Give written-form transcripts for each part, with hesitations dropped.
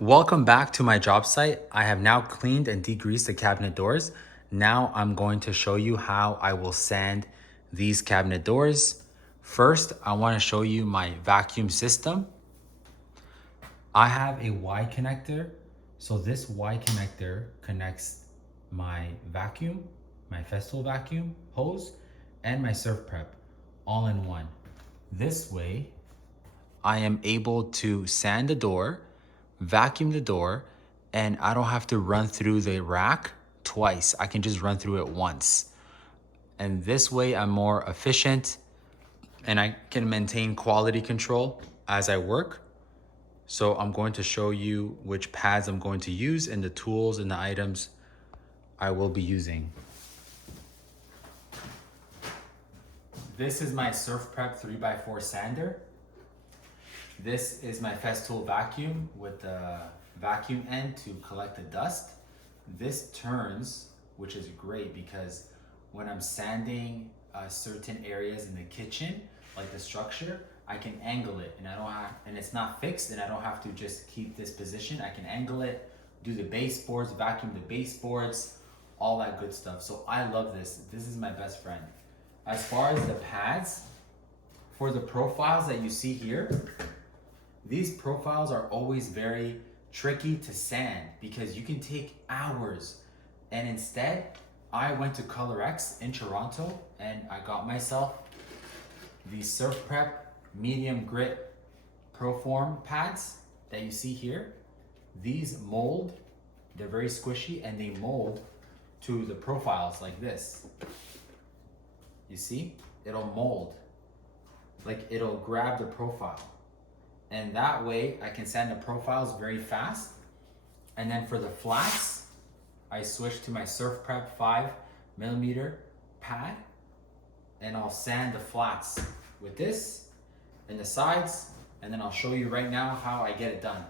Welcome back to my job site. I have now cleaned and degreased the cabinet doors. Now I'm going to show you how I will sand these cabinet doors. First, I want to show you my vacuum system. I have a Y connector. So this Y connector connects my vacuum, my Festool vacuum hose, and my surfprep all in one. This way, I am able to sand the door, vacuum the door, and I don't have to run through the rack twice. I can just run through it once. And this way I'm more efficient and I can maintain quality control as I work. So I'm going to show you which pads I'm going to use and the tools and the items I will be using. This is my surfprep 3x4 sander. This is my Festool vacuum with the vacuum end to collect the dust. This turns, which is great because when I'm sanding certain areas in the kitchen, like the structure, I can angle it and it's not fixed and I don't have to just keep this position. I can angle it, do the baseboards, vacuum the baseboards, all that good stuff. So I love this. This is my best friend. As far as the pads, for the profiles that you see here, these profiles are always very tricky to sand because you can take hours. And instead, I went to ColourX in Toronto and I got myself these surfprep medium grit Proform pads that you see here. These mold, they're very squishy and they mold to the profiles like this. You see, it'll mold, like it'll grab the profile. And that way I can sand the profiles very fast. And then for the flats, I switch to my surfprep 5mm pad and I'll sand the flats with this and the sides. And then I'll show you right now how I get it done.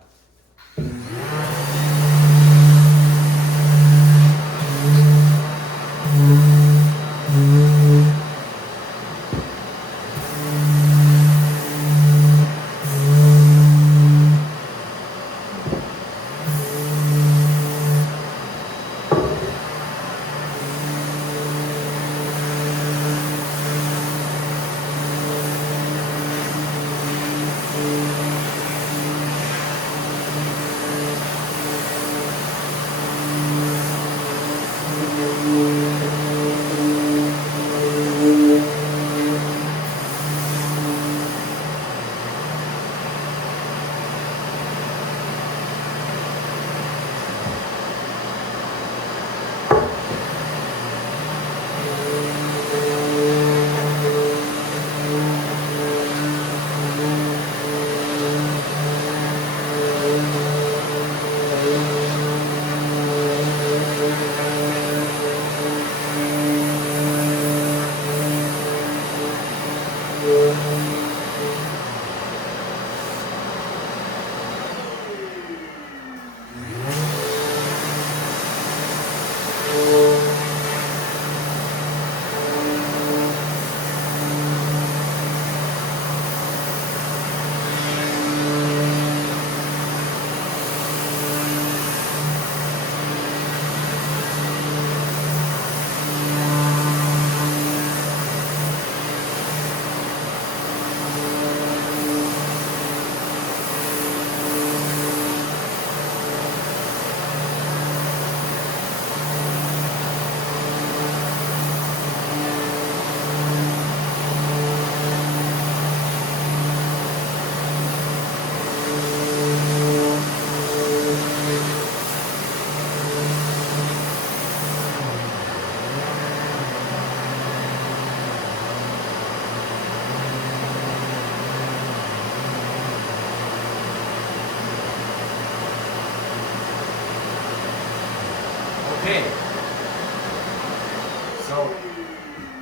Okay, so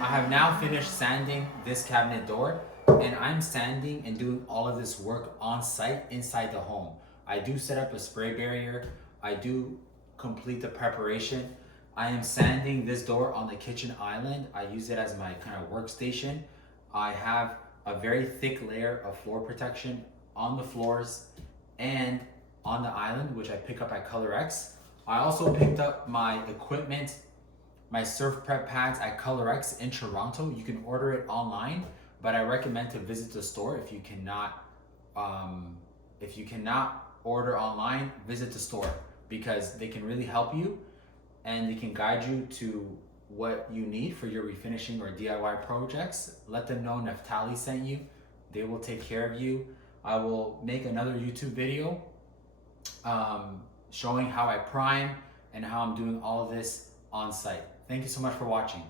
I have now finished sanding this cabinet door and I'm sanding and doing all of this work on site inside the home. I do set up a spray barrier. I do complete the preparation. I am sanding this door on the kitchen island. I use it as my kind of workstation. I have a very thick layer of floor protection on the floors and on the island, which I pick up at ColourX. I also picked up my equipment, my surf prep pads at ColourX in Toronto. You can order it online, but I recommend to visit the store if you cannot order online. Visit the store because they can really help you and they can guide you to what you need for your refinishing or DIY projects. Let them know Neftali sent you. They will take care of you. I will make another YouTube video showing how I prime and how I'm doing all of this on site. Thank you so much for watching.